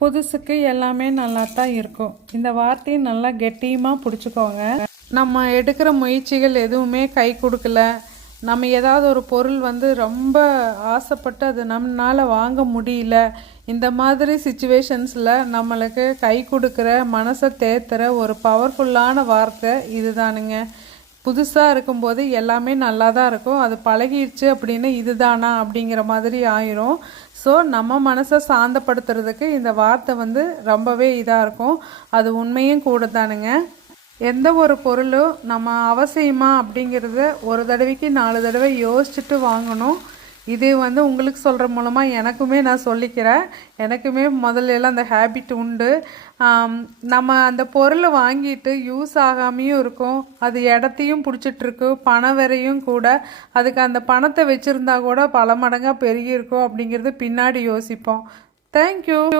புதுசுக்கு எல்லாமே நல்லா தான் இருக்கும். இந்த வார்த்தையை நல்லா கெட்டியமாக பிடிச்சிக்கோங்க. நம்ம எடுக்கிற முயற்சிகள் எதுவுமே கை கொடுக்கல, நம்ம ஏதாவது ஒரு பொருள் ரொம்ப ஆசைப்பட்டு அது நம்மளால் வாங்க முடியல, இந்த மாதிரி சுச்சுவேஷன்ஸில் நம்மளுக்கு கை கொடுக்குற மனசை தேத்துற ஒரு பவர்ஃபுல்லான வார்த்தை இதுதானுங்க. புதுசாக இருக்கும்போது எல்லாமே நல்லா தான் இருக்கும். அது பழகிடுச்சு அப்படின்னு இதுதானா அப்படிங்கிற மாதிரி ஆயிரும். ஸோ நம்ம மனசை சாந்தப்படுத்துறதுக்கு இந்த வார்த்தை ரொம்பவே இதாக இருக்கும். அது உண்மையும் கூட தானுங்க. எந்த ஒரு பொருளும் நம்ம அவசியமா அப்படிங்கிறத ஒரு தடவைக்கு 4 தடவை யோசிச்சுட்டு வாங்கணும். இது உங்களுக்கு சொல்கிற மூலமாக எனக்குமே நான் சொல்லிக்கிறேன். எனக்குமே முதல்ல அந்த ஹேபிட் உண்டு. நம்ம அந்த பொருளை வாங்கிட்டு யூஸ் ஆகாமையும் இருக்கும், அது இடத்தையும் பிடிச்சிட்ருக்கு, பணம் வரையும் கூட. அதுக்கு அந்த பணத்தை வச்சுருந்தா கூட பல மடங்காக பெருகியிருக்கும் அப்படிங்கிறது பின்னாடி யோசிப்போம். தேங்க்யூ.